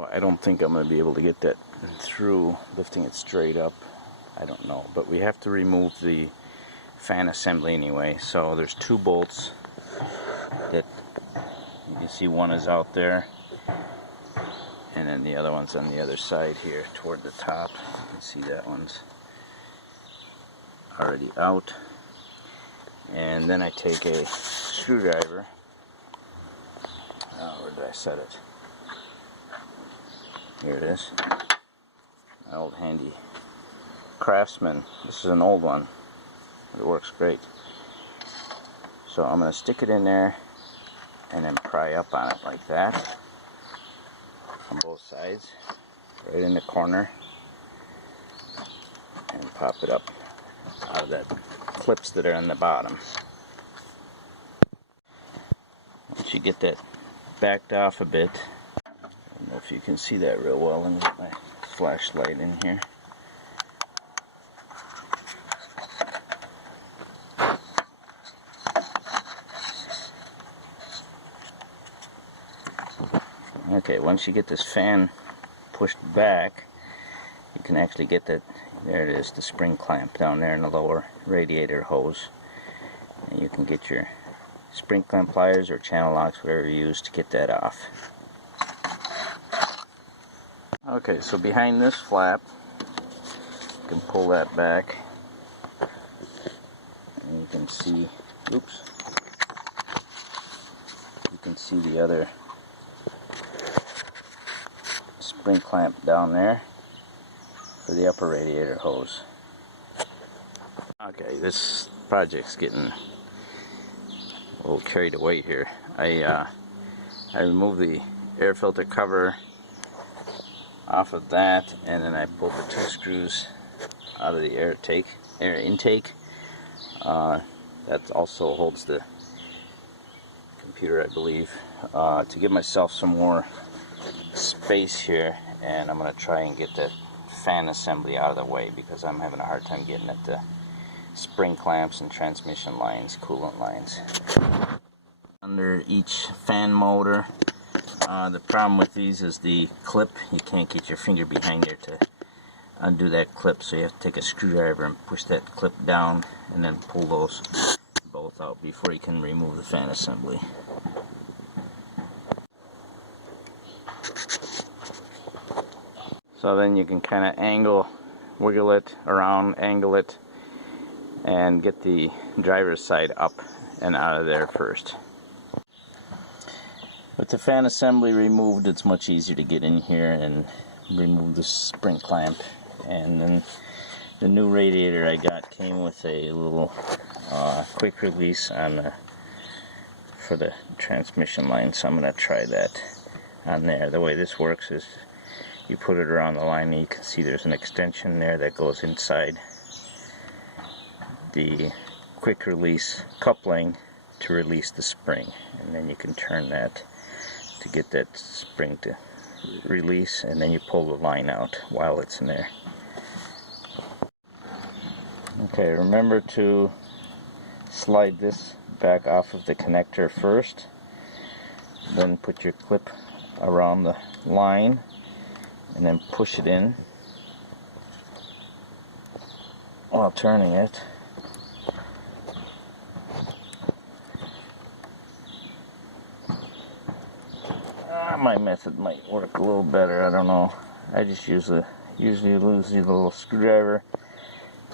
Well, I don't think I'm going to be able to get that through lifting it straight up. I don't know, but we have to remove the fan assembly anyway. So there's two bolts that you can see, one is out there and then the other one's on the other side here toward the top. You can see that one's already out. And then I take a screwdriver. Where did I set it? Here it is. My old handy Craftsman. This is an old one. It works great. So I'm going to stick it in there and then pry up on it like that on both sides, right in the corner, and pop it up out of that clips that are on the bottom. Once you get that backed off a bit, I don't know if you can see that real well. Let me get my flashlight in here. Okay, once you get this fan pushed back, you can actually get that, there it is, the spring clamp down there in the lower radiator hose. And you can get your spring clamp pliers or channel locks, whatever you use, to get that off. Okay, so behind this flap, you can pull that back, and you can see, oops, you can see the other spring clamp down there for the upper radiator hose. Okay, this project's getting a little carried away here. I removed the air filter cover off of that, and then I pulled the two screws out of the air intake. That also holds the computer, I believe, to give myself some more space here, and I'm going to try and get that fan assembly out of the way because I'm having a hard time getting at the spring clamps and transmission lines, coolant lines. Under each fan motor, the problem with these is the clip. You can't get your finger behind there to undo that clip, so you have to take a screwdriver and push that clip down and then pull those both out before you can remove the fan assembly. So then you can kind of wiggle it around, angle it, and get the driver's side up and out of there first. With the fan assembly removed, it's much easier to get in here and remove the spring clamp. And then the new radiator I got came with a little quick release on for the transmission line, so I'm going to try that on there. The way this works is you put it around the line, and you can see there's an extension there that goes inside the quick release coupling to release the spring, and then you can turn that to get that spring to release, and then you pull the line out while it's in there. Okay, remember to slide this back off of the connector first, then put your clip around the line and then push it in while turning it. My method might work a little better, I don't know. I just usually use the little screwdriver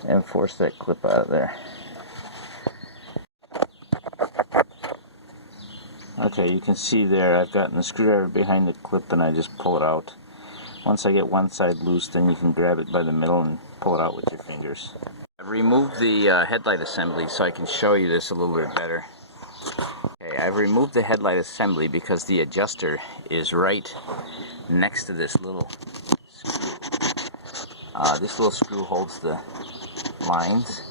and force that clip out of there. Okay, you can see there I've gotten the screwdriver behind the clip and I just pull it out. Once I get one side loose, then you can grab it by the middle and pull it out with your fingers. I've removed the headlight assembly so I can show you this a little bit better. Okay, I've removed the headlight assembly because the adjuster is right next to this little screw. This little screw holds the lines.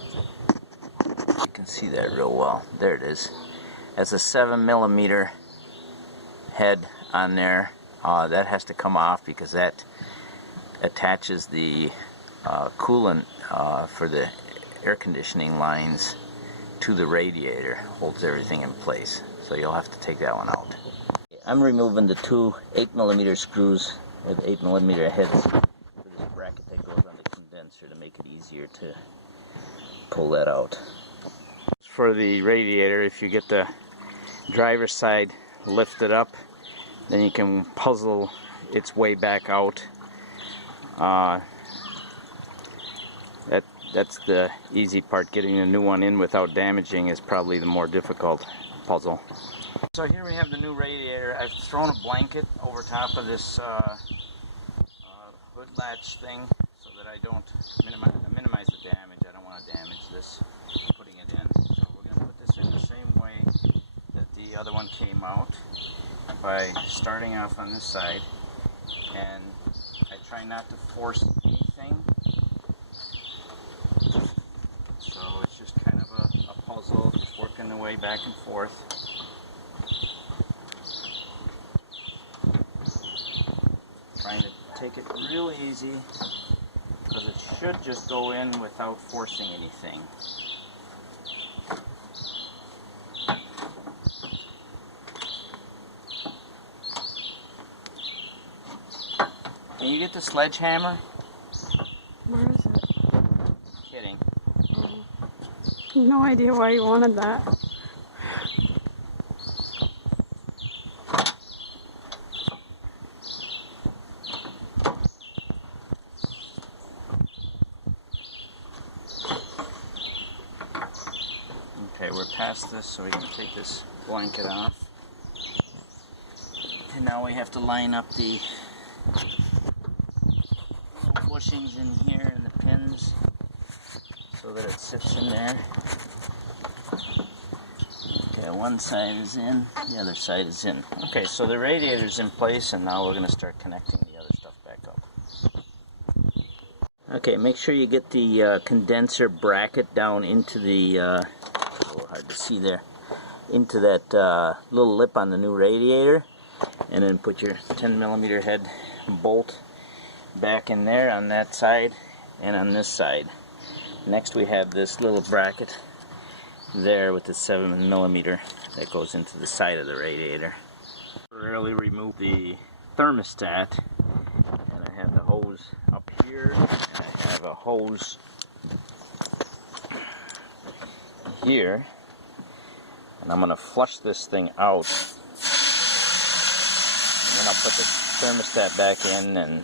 You can see that real well. There it is. It's a 7mm head on there. That has to come off because that attaches the coolant for the air conditioning lines to the radiator, holds everything in place. So you'll have to take that one out. I'm removing the two 8mm screws at 8mm heads for this bracket that goes on the condenser to make it easier to pull that out. For the radiator, if you get the driver's side lifted up, then you can puzzle its way back out. That's the easy part. Getting a new one in without damaging is probably the more difficult puzzle. So here we have the new radiator. I've thrown a blanket over top of this hood latch thing so that I don't minimize the damage. I don't want to damage this putting it in. So we're going to put this in the same way that the other one came out, by starting off on this side, and I try not to force anything. So it's just kind of a puzzle, just working the way back and forth. Trying to take it real easy, because it should just go in without forcing anything. Can you get the sledgehammer? Where is it? Kidding. No idea why you wanted that. Okay, we're past this, so we can take this blanket off. And now we have to line up the bushings in here and the pins so that it sits in there. Okay, one side is in, the other side is in. Okay, so the radiator's in place, and now we're going to start connecting the other stuff back up. Okay, make sure you get the condenser bracket down into the, a little hard to see there, into that little lip on the new radiator, and then put your 10mm head bolt back in there on that side and on this side. Next we have this little bracket there with the 7mm that goes into the side of the radiator. Temporarily remove the thermostat, and I have the hose up here, and I have a hose here, and I'm going to flush this thing out, and then I'll put the thermostat back in and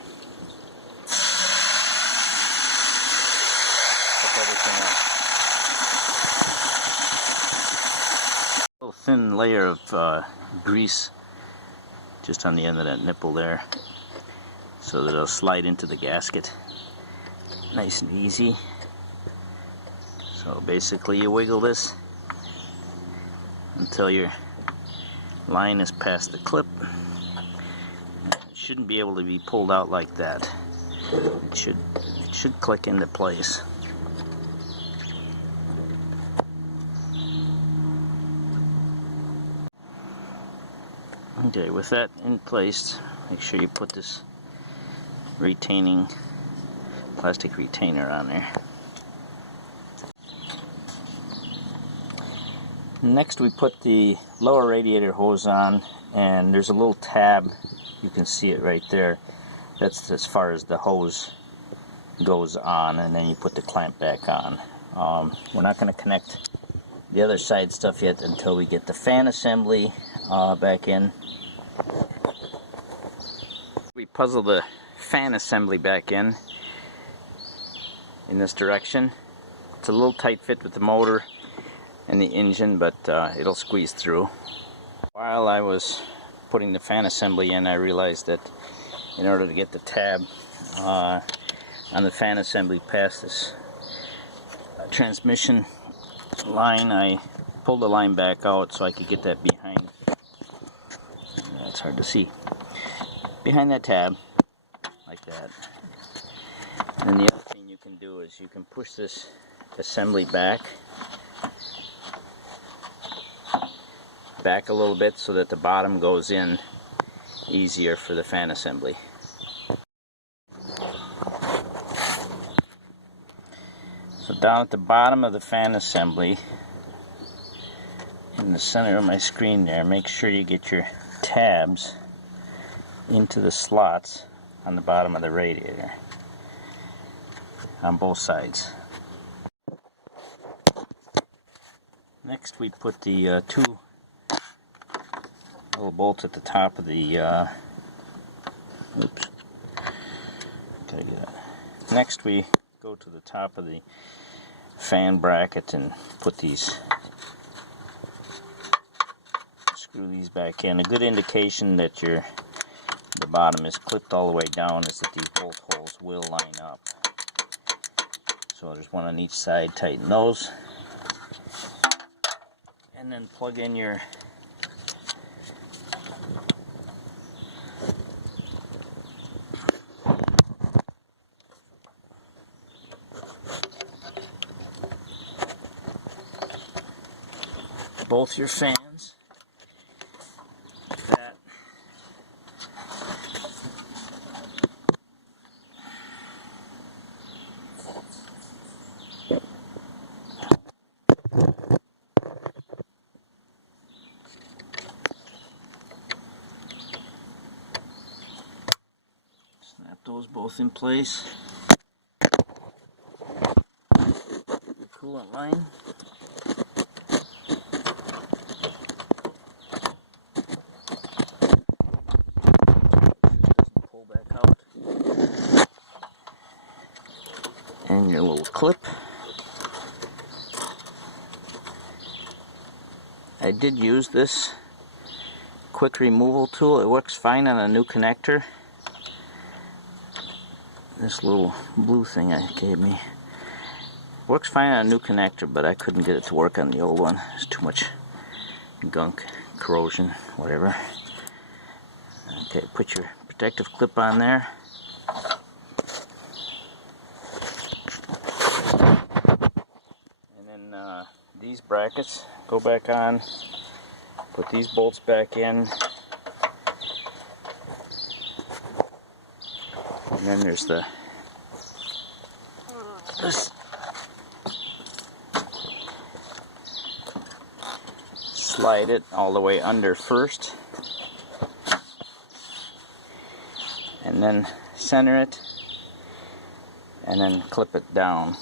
a little thin layer of grease just on the end of that nipple there, so that it'll slide into the gasket nice and easy. So basically you wiggle this until your line is past the clip. It shouldn't be able to be pulled out like that. It should click into place. Okay, with that in place, make sure you put this retaining plastic retainer on there. Next we put the lower radiator hose on, and there's a little tab, you can see it right there. That's as far as the hose goes on, and then you put the clamp back on. We're not going to connect the other side stuff yet until we get the fan assembly back in. We puzzle the fan assembly back in this direction. It's a little tight fit with the motor and the engine, but it'll squeeze through. While I was putting the fan assembly in, I realized that in order to get the tab on the fan assembly past this transmission line, I pulled the line back out so I could get that behind. That's hard to see. Behind that tab, like that. And the other thing you can do is you can push this assembly back a little bit so that the bottom goes in easier for the fan assembly. So down at the bottom of the fan assembly, in the center of my screen there, make sure you get your tabs into the slots on the bottom of the radiator on both sides. Next we put the two little bolts at the top of the oops, gotta get it. Next we go to the top of the fan bracket and put these, screw these back in. A good indication that the bottom is clipped all the way down is that these bolt holes will line up. So there's one on each side. Tighten those, and then plug in your both your fans. That snap those both in place. The coolant line. And your little clip. I did use this quick removal tool. It works fine on a new connector. This little blue thing I gave me works fine on a new connector, but I couldn't get it to work on the old one. There's too much gunk, corrosion, whatever. Okay, put your protective clip on there. These brackets go back on, put these bolts back in, and then there's this slide it all the way under first, and then center it, and then clip it down.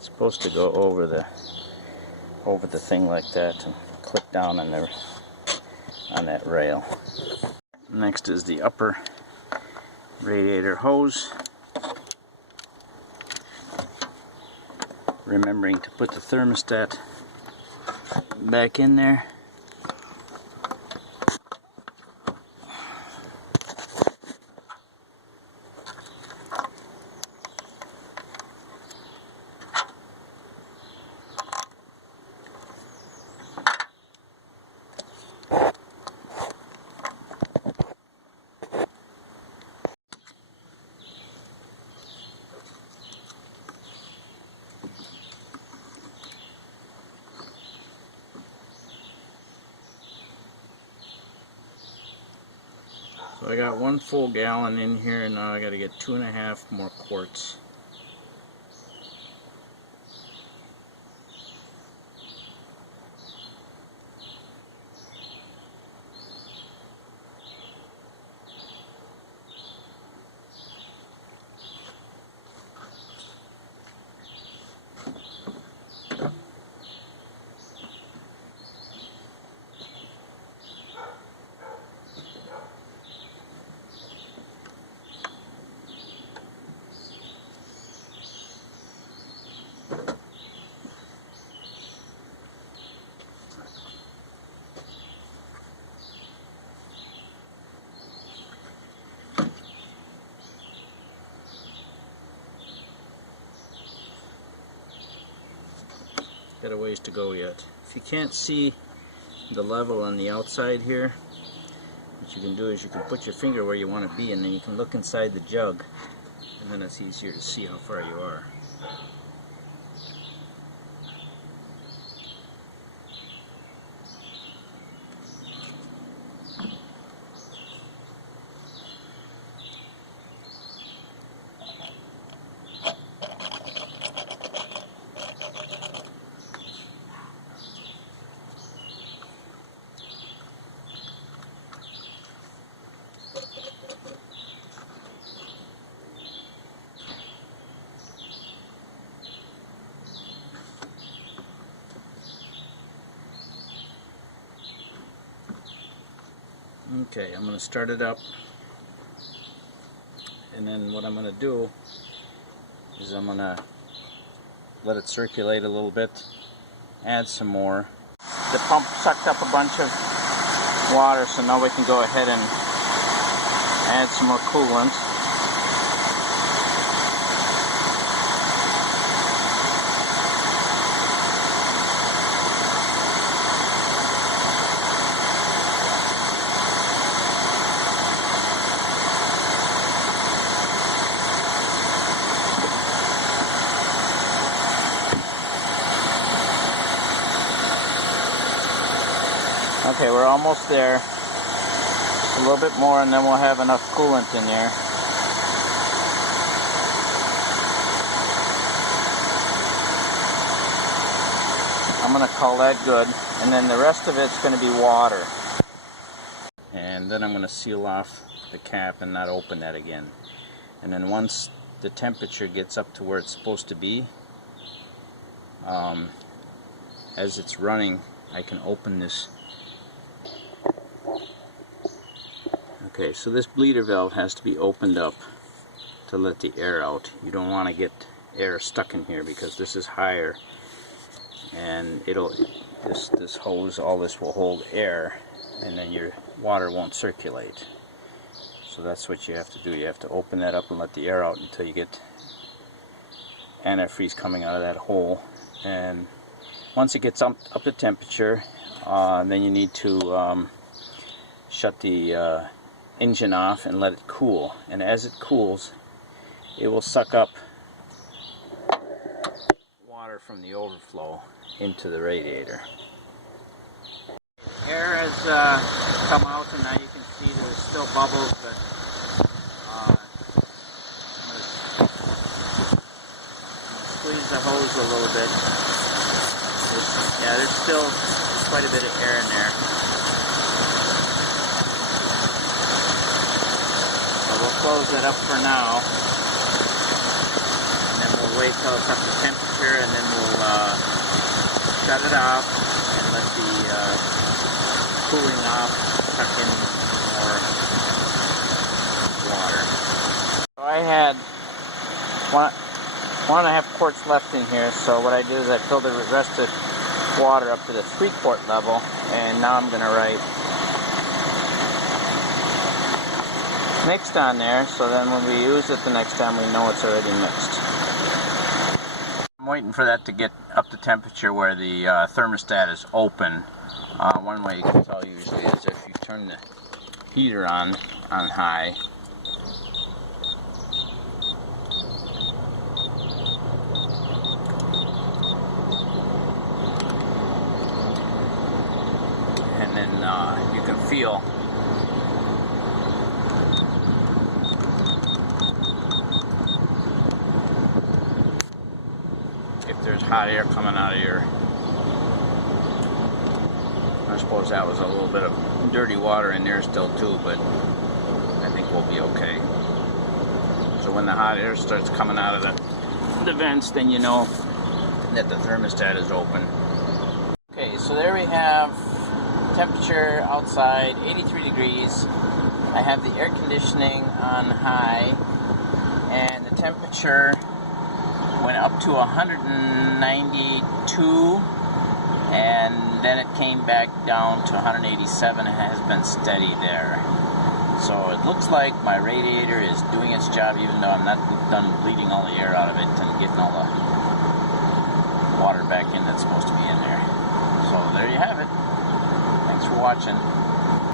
Supposed to go over the thing like that and clip down on that rail. Next is the upper radiator hose. Remembering to put the thermostat back in there. So I got 1 full gallon in here, and now I got to get 2.5 more quarts. Got a ways to go yet. If you can't see the level on the outside here, what you can do is you can put your finger where you want to be, and then you can look inside the jug, and then it's easier to see how far you are. Okay, I'm going to start it up, and then what I'm going to do is I'm going to let it circulate a little bit, add some more. The pump sucked up a bunch of water, so now we can go ahead and add some more coolant. Okay, we're almost there. Just a little bit more and then we'll have enough coolant in there. I'm going to call that good. And then the rest of it's going to be water. And then I'm going to seal off the cap and not open that again. And then once the temperature gets up to where it's supposed to be, as it's running, I can open this. Okay, so this bleeder valve has to be opened up to let the air out. You don't want to get air stuck in here because this is higher, and this hose, all this will hold air, and then your water won't circulate. So that's what you have to do. You have to open that up and let the air out until you get antifreeze coming out of that hole. And once it gets up to temperature, then you need to shut the engine off and let it cool. And as it cools, it will suck up water from the overflow into the radiator. Air has come out, and now you can see there's still bubbles, but I'm gonna squeeze the hose a little bit. There's still quite a bit of air in there. We'll close it up for now, and then we'll wait till it's up to temperature, and then we'll shut it off and let the cooling off suck in more water. So I had 1.5 quarts left in here, so what I did is I filled the rest of water up to the 3-quart level, and now I'm going to write mixed on there, so then when we use it the next time we know it's already mixed. I'm waiting for that to get up to temperature where the thermostat is open. One way you can tell usually is if you turn the heater on high. And then you can feel there's hot air coming out of your, I suppose that was a little bit of dirty water in there still too, but I think we'll be okay. So when the hot air starts coming out of the vents, then you know that the thermostat is open. Okay, so there we have temperature outside, 83 degrees. I have the air conditioning on high, and the temperature went up to 192, and then it came back down to 187 and has been steady there. So it looks like my radiator is doing its job, even though I'm not done bleeding all the air out of it and getting all the water back in that's supposed to be in there. So there you have it. Thanks for watching.